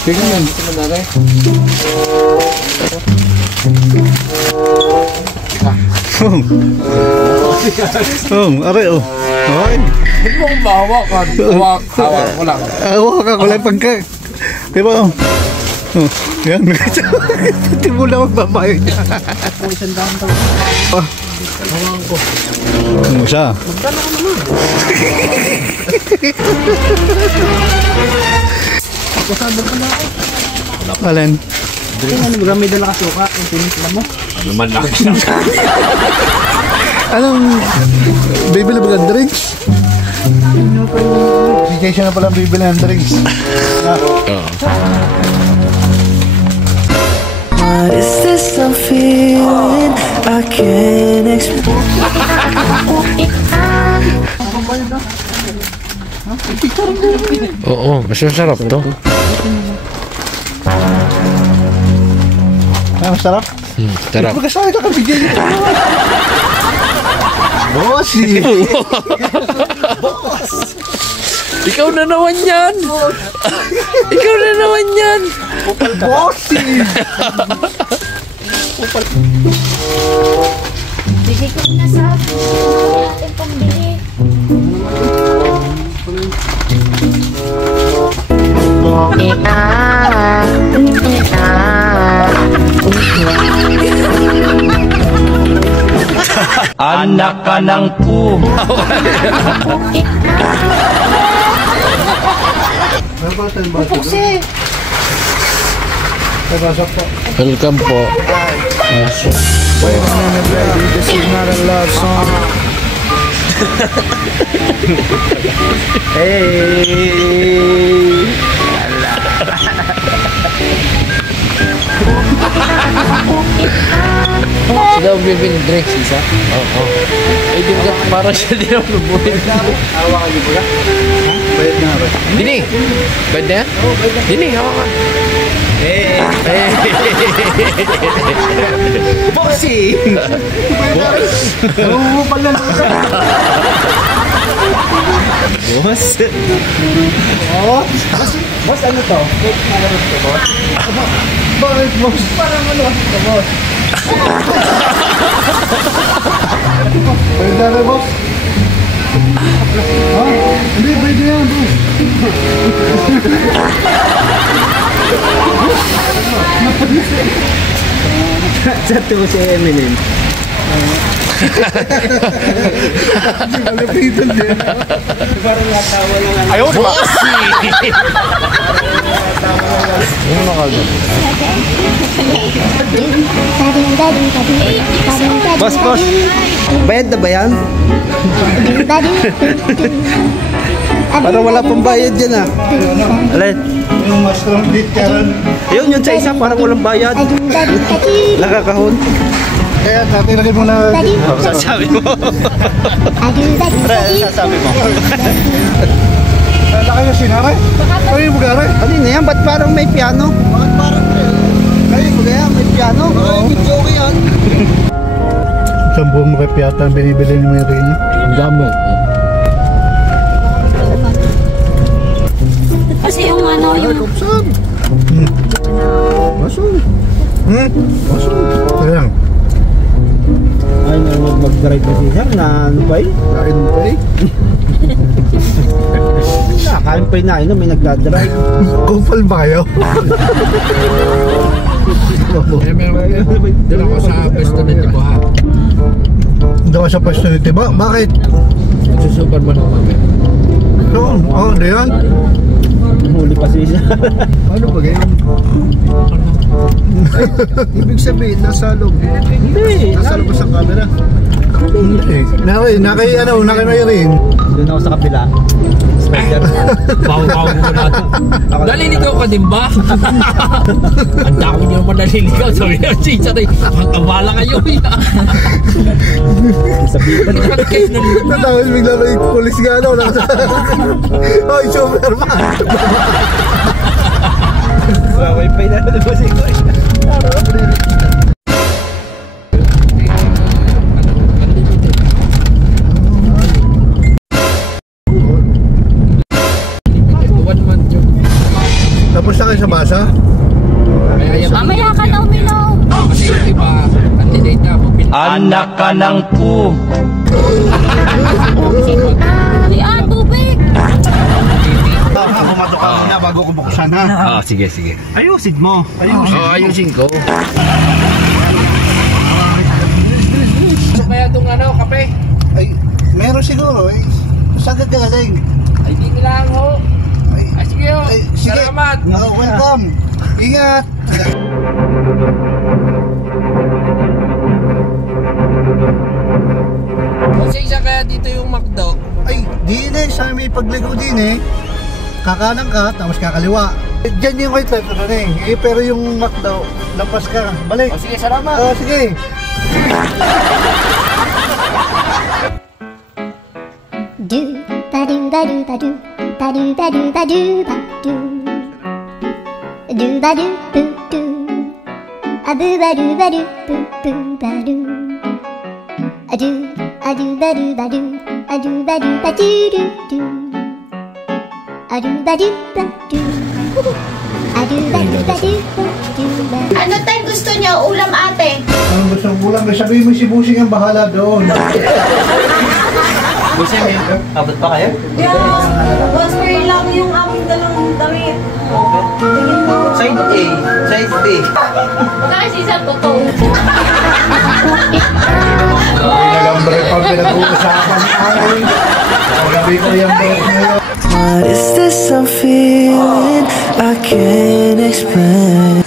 Tingnan. Aray oh. Ay. Hindi mo kong bawa ka. Hawak ko lang. Hawak ka, wala pagka. Diba oh. Oh, yan. Hindi mo na magbabayo niya. Isang daan daw. Ah. Hawakan ko. Ano siya? Magdala ka naman. Kasama ka na ako. Alin? Tingnan mo, may dala ka suka. Ang tinisla mo. Ano man lang siya. Anong bibili ba ng drinks? Sige siya na pala bibili ng drinks. What is this I'm feeling? I can't explain. Oo, mas masarap to. Masarap? Sarap. Magkasakit ka kabigyan niya. Bossy! Boss! Ikaw na naman yan! Ikaw na naman yan! Bossy! Bigay ko na sa ating pambili. Anak ka ng po. Pupuksi. Welcome po. This is not a love song. Hey! Sila bibili drinks isa? Oo. Eh di ba parang siya din ang lubuhin. Hawakan niyo ba? Bayad na ba? Dini! Bayad na yan? Dini, hawakan. Bossy! Oo, pala na. Boss? Boss, ano to? Bakit, boss? Parang ano? Boss? Pwede na, boss? Ha? Hindi, pwede yan, boss. Chat ko si Eminem. Malapitan din. Parang natawa lang. Ayaw na ba? Ano na kagad? Boss, boss. Bayad na ba yan? Parang wala pang bayad dyan ah. Alin? Yung mushroom beef karon. Yun yun sa isa, parang walang bayad. Nakakahon. Kaya tatilagin mo na. Sasabi mo. Pre, sasabi mo. Wala kayo sinara? Ano yung bugara? Ano yun yan? Ba't parang may piano? Bakit parang kayo bugaya? May piano? Oo. Joke yan. Isang buong rep yata ang binibili ni Marina. Ang dami. Kasi yung ano, yung... Kapsan! Masun! Masun! Ayan. Ay, mag-drive na siya na ano ba eh? Kain mo pa eh. Nakain pa na may nagdadrive. Kupal bayaw. Dala ko sa pwesto na tipo ha. Hindi ka sa pwesto nito ba? Bakit? Magsusubar mo na kami. Doon. Oh, diyan. Huli pa siya. Ano ba ganyan? Ibig sabihin, nasa loob. Hindi. Nasa loob sa camera. Hindi. Nakay Mayrin. Doon ako sa kabila. Spider. Baw-baw mo na ito. Naliligaw ka din ba? Ang dami niyo naman naliligaw. Sabi niya, Chicharay, ang abala kayo. Sabihin pa Ba't kayo naman? Natawag bigla may pulis nga ano. Oy, Superman! Baway pa yun na ba siya ko eh. Tapos na kayo sa basa? Anak ka ng pu. Yan, tubig! Bumato ka muna bago ko buksan ha. Sige, sige. Ayusin mo. Ayusin. Ayusin ko. Gusto kaya itong kape? Ay, meron siguro. Saan ka galing? Ay, di nila ho. Ay, sige ho. Sige. Salamat. Welcome. Ingat. Isa kaya dito yung McDo. Ay, din sa may pagligo din kakanan ka, tapos kakaliwa. Diyan yung white light na pero yung McDo, lampas ka. Balik. Sige, salamat. Sige. Do ba do ba do ba do ba do ba do ba do ba do do ba do boo do a boo ba do ba do boo boo ba do a do ba do ba do a do ba do ba do do do a do ba do ba do a do ba do ba do do ba. Ano tayo gusto niyo? Ulam ate? Ang gusto mong ulam, sabihin mo si Busing ang bahala doon. Busing, abot pa kayo? Yeah, Oscar lang yung aming dalawang damit. Side A, side B. Kasi sa totoo. Nagambre pa pinag-uusapan namin. Gabi ko yung break ngayon. What is this I'm feeling? I can't explain.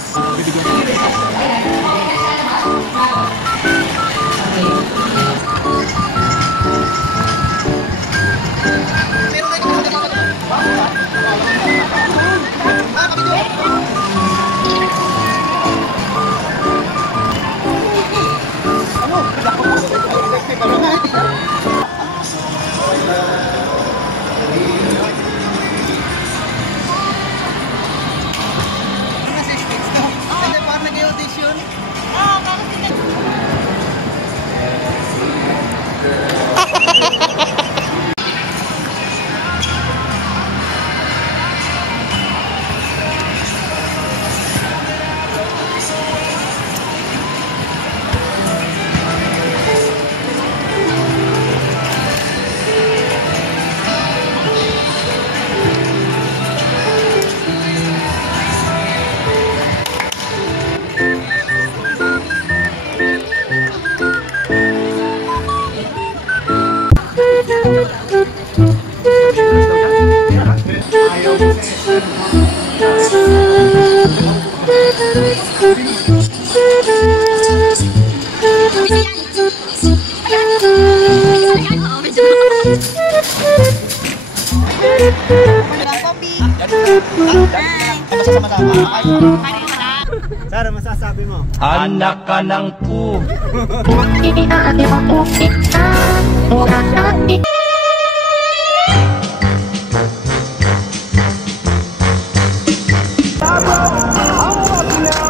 Sara, masasabi mo? Anak ka ng pu.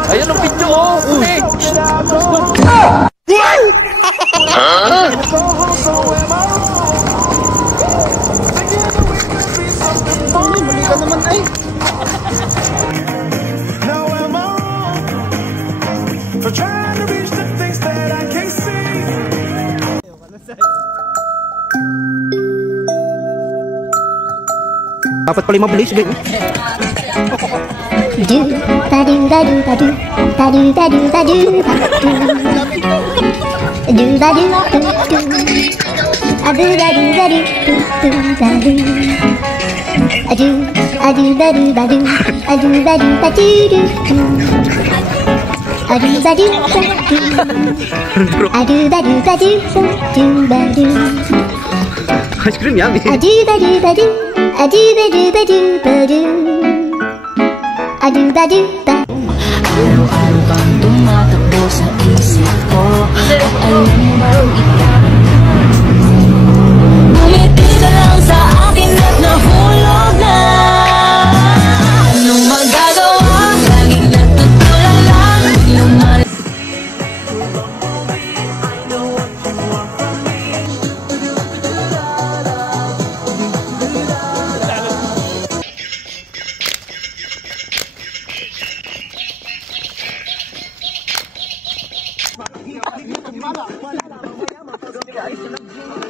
Ayun ang video Mali ka naman ay. Dapat pala mabilis, guys. Do ba do ba do ba do ba do ba do ba do ba do ba do do a do ba do ba do do ba do a do ba do ba do a do ba do ba do do a do ba do ba do a do ba do ba do do ba do Ice cream, yummy. a do ba do ba do a do ba do ba do ba do a do ba do ba. Ano bang tumatakbo sa isip ko? Alam mo bang ikaw? Ngumiti ka lang sa akin at nahulog na. Anong magagawa? Laging natutulala. Lumalas. Wala na, mamaya, mga todo, ayos na lang.